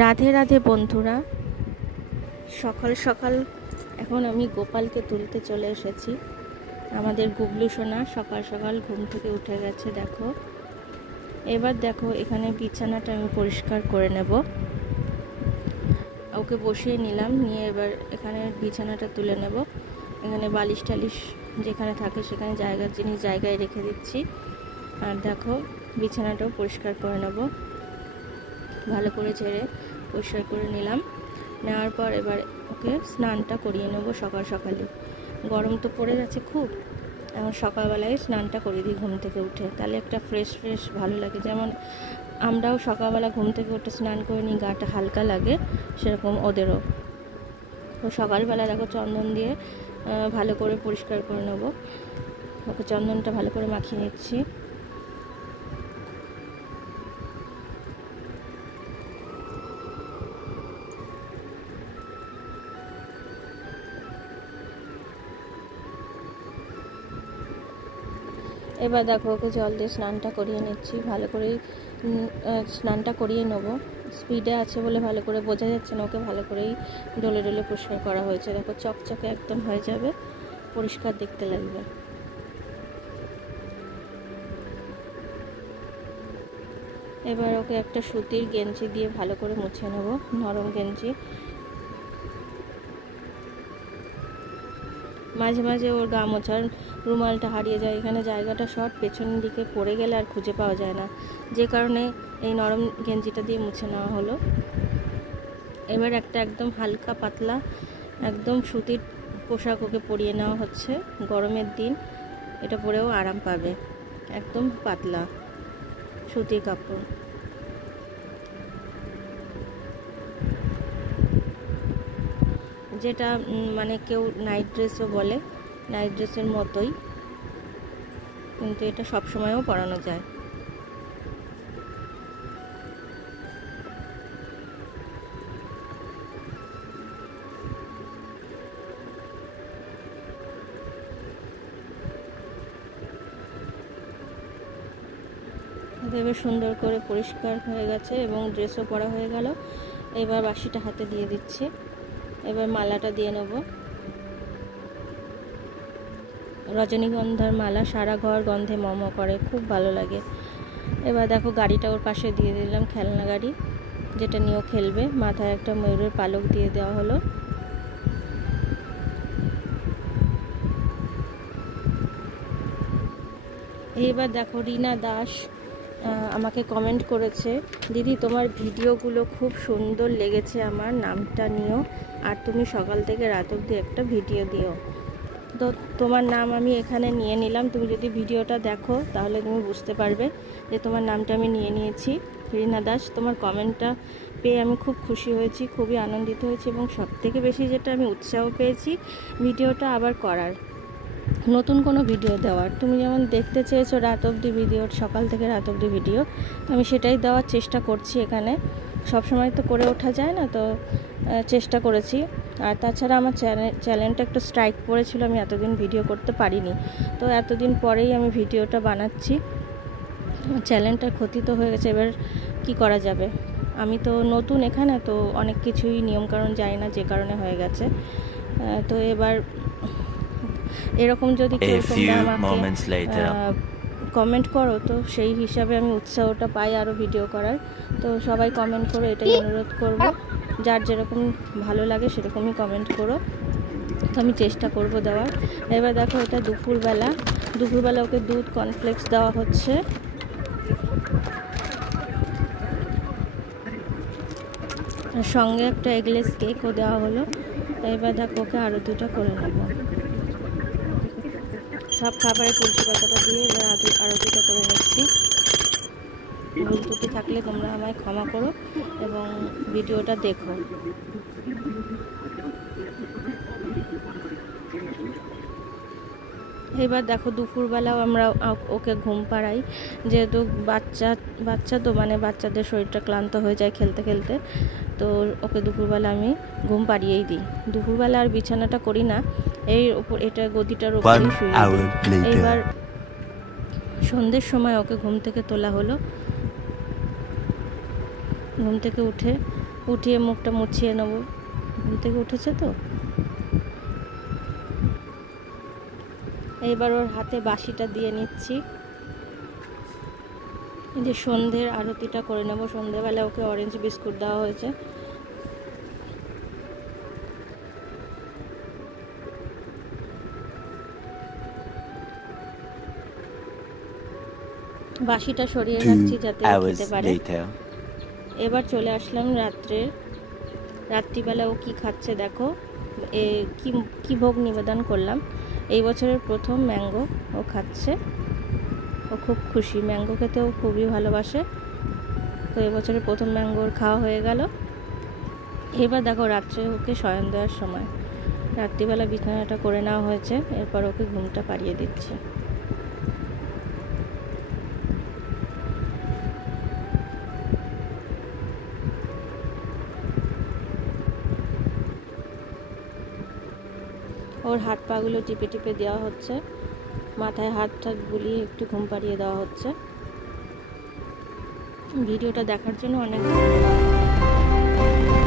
রাধে রাধে বন্ধুরা, সকাল সকাল এখন আমি গোপালকে তুলতে চলে এসেছি। আমাদের গুবলু সোনা সকাল সকাল ঘুম থেকে উঠে গেছে। দেখো, এবার দেখো এখানে বিছানাটা আমি পরিষ্কার করে নেব। ওকে বসিয়ে নিলাম, নিয়ে এবার এখানে বিছানাটা তুলে নেব। এখানে বালিশ টালিশ যেখানে থাকে সেখানে জিনিস জায়গায় রেখে দিচ্ছি। আর দেখো বিছানাটাও পরিষ্কার করে নেব, ভালো করে ঝেড়ে পরিষ্কার করে নিলাম। নেওয়ার পর এবার ওকে স্নানটা করিয়ে নেব সকাল সকালে। গরম তো পড়ে যাচ্ছে খুব, এখন সকালবেলায় স্নানটা করিয়ে দিই ঘুম থেকে উঠে, তাহলে একটা ফ্রেশ ভালো লাগে। যেমন আমরাও সকালবেলা ঘুম থেকে উঠে স্নান করে নিই, গাটা হালকা লাগে, সেরকম ওদেরও। তো সকালবেলা দেখো চন্দন দিয়ে ভালো করে পরিষ্কার করে নেব। ওকে চন্দনটা ভালো করে মাখিয়ে নিচ্ছি। এবার দেখো ওকে জল দিয়ে স্নানটা করিয়ে নিচ্ছি, ভালো করে স্নানটা করিয়ে নেব। স্পিডে আছে বলে ভালো করে বোঝা যাচ্ছে না, ওকে ভালো করেই ডলে ডলে পরিষ্কার করা হয়েছে। দেখো চকচকে একদম হয়ে যাবে, পরিষ্কার দেখতে লাগবে। এবার ওকে একটা সুতির গেঞ্জি দিয়ে ভালো করে মুছে নেব, নরম গেঞ্জি। মাঝে মাঝে ওর গা মোছার রুমালটা হারিয়ে যায়, এখানে জায়গাটা শর্ট, পেছনের দিকে পড়ে গেলে আর খুঁজে পাওয়া যায় না, যে কারণে এই নরম গেঞ্জিটা দিয়ে মুছে নেওয়া হলো। এবার একটা একদম হালকা পাতলা একদম সুতির পোশাক ওকে পরিয়ে নেওয়া হচ্ছে। গরমের দিন এটা পরেও আরাম পাবে, একদম পাতলা সুতির কাপড়। যেটা মানে কেউ নাইট ড্রেসও বলে, নাইট ড্রেসের মতোই, কিন্তু এটা সব সময়ও পরানো যায়। এবার সুন্দর করে পরিষ্কার হয়ে গেছে এবং ড্রেসও পরা হয়ে গেল। এবার বাসিটা হাতে দিয়ে দিচ্ছি। এবার মালাটা দিয়ে নেব, রজনীগন্ধার মালা, সারা ঘর গন্ধে মম করে, খুব ভালো লাগে। এবার দেখো গাড়িটা ওর পাশে দিয়ে দিলাম, খেলনা গাড়ি যেটা নিয়েও খেলবে। মাথায় একটা ময়ূরের পালক দিয়ে দেওয়া হলো। এইবার দেখো রীনা দাস আমাকে কমেন্ট করেছে, দিদি তোমার ভিডিওগুলো খুব সুন্দর লেগেছে, আমার নামটা নিও, আর তুমি সকাল থেকে রাত অবধি একটা ভিডিও দিও। তো তোমার নাম আমি এখানে নিয়ে নিলাম। তুমি যদি ভিডিওটা দেখো তাহলে তুমি বুঝতে পারবে যে তোমার নামটা আমি নিয়ে নিয়েছি, রীনা দাস। তোমার কমেন্টটা পেয়ে আমি খুব খুশি হয়েছি, খুবই আনন্দিত হয়েছি, এবং সবথেকে বেশি যেটা আমি উৎসাহ পেয়েছি ভিডিওটা আবার করার, নতুন কোনো ভিডিও দেওয়ার। তুমি যেমন দেখতে চেয়েছো রাত অবধি ভিডিও, সকাল থেকে রাত অবধি ভিডিও, তো আমি সেটাই দেওয়ার চেষ্টা করছি এখানে। সব সময় তো করে ওঠা যায় না, তো চেষ্টা করেছি। আর তাছাড়া আমার চ্যানেলটা একটু স্ট্রাইক পড়েছিল, আমি এতদিন ভিডিও করতে পারিনি, তো এতদিন পরেই আমি ভিডিওটা বানাচ্ছি। চ্যানেলটার ক্ষতি তো হয়ে গেছে, এবার কি করা যাবে, আমি তো নতুন এখানে, তো অনেক কিছুই নিয়মকানুন জানি না, যে কারণে হয়ে গেছে। তো এবার এরকম যদি কেউ তোমরা আমাকে কমেন্ট করো, তো সেই হিসাবে আমি উৎসাহটা পাই আরও ভিডিও করার। তো সবাই কমেন্ট করো, এটাই অনুরোধ করব। যার যেরকম ভালো লাগে সেরকমই কমেন্ট করো, তো আমি চেষ্টা করব দেওয়ার। এবার দেখো এটা দুপুরবেলা ওকে দুধ কর্নফ্লেক্স দেওয়া হচ্ছে। সঙ্গে একটা এগলেস কেকও দেওয়া হলো। এবার দেখো ওকে আরও দুটো করে নেব। সব খাবারের তুলসী পাতাটা দিয়ে এবার আরতিটা করে নিচ্ছি। ভুল ত্রুটি থাকলে তোমরা আমায় ক্ষমা করো এবং ভিডিওটা দেখো। এবার দেখো দুপুরবেলাও আমরা ওকে ঘুম পাড়াই, যেহেতু বাচ্চা তো মানে বাচ্চাদের শরীরটা ক্লান্ত হয়ে যায় খেলতে খেলতে, তো ওকে দুপুরবেলা আমি ঘুম পাড়িয়েই দিই। দুপুরবেলা আর বিছানাটা করি না, এই উপর এটা গদিটার উপরে শুয়ে দিই। এইবার সন্ধ্যের সময় ওকে ঘুম থেকে তোলা হলো। ঘুম থেকে উঠে উঠিয়ে মুখটা মুছিয়ে নেবো, ঘুম থেকে উঠেছে তো। এইবার ওর হাতে বাসিটা দিয়ে নিচ্ছি। এই যে সন্ধ্যের আরতিটা করে নেবো। সন্ধ্যেবেলা ওকে অরেঞ্জ বিস্কুট দেওয়া হয়েছে। বাসিটা সরিয়ে রাখছি যাতে খেতে পারে। এবার চলে আসলাম রাত্রিবেলা ও কি খাচ্ছে দেখো। কি ভোগ নিবেদন করলাম। এই বছরের প্রথম ম্যাঙ্গো ও খাচ্ছে। ও খুব খুশি, ম্যাঙ্গো খেতে ও খুবই ভালোবাসে। তো এবছরের প্রথম ম্যাঙ্গো ওর খাওয়া হয়ে গেল। এবার দেখো রাত্রে ওকে শয়ন দেওয়ার সময়। রাত্রিবেলা বিছানাটা করে নেওয়া হয়েছে, এরপর ওকে ঘুমটা পাড়িয়ে দিচ্ছি। ওর হাত পাগুলো টিপে টিপে দেওয়া হচ্ছে, মাথায় হাত বুলিয়ে একটু ঘুম পাড়িয়ে দেওয়া হচ্ছে। ভিডিওটা দেখার জন্য অনেক ধন্যবাদ।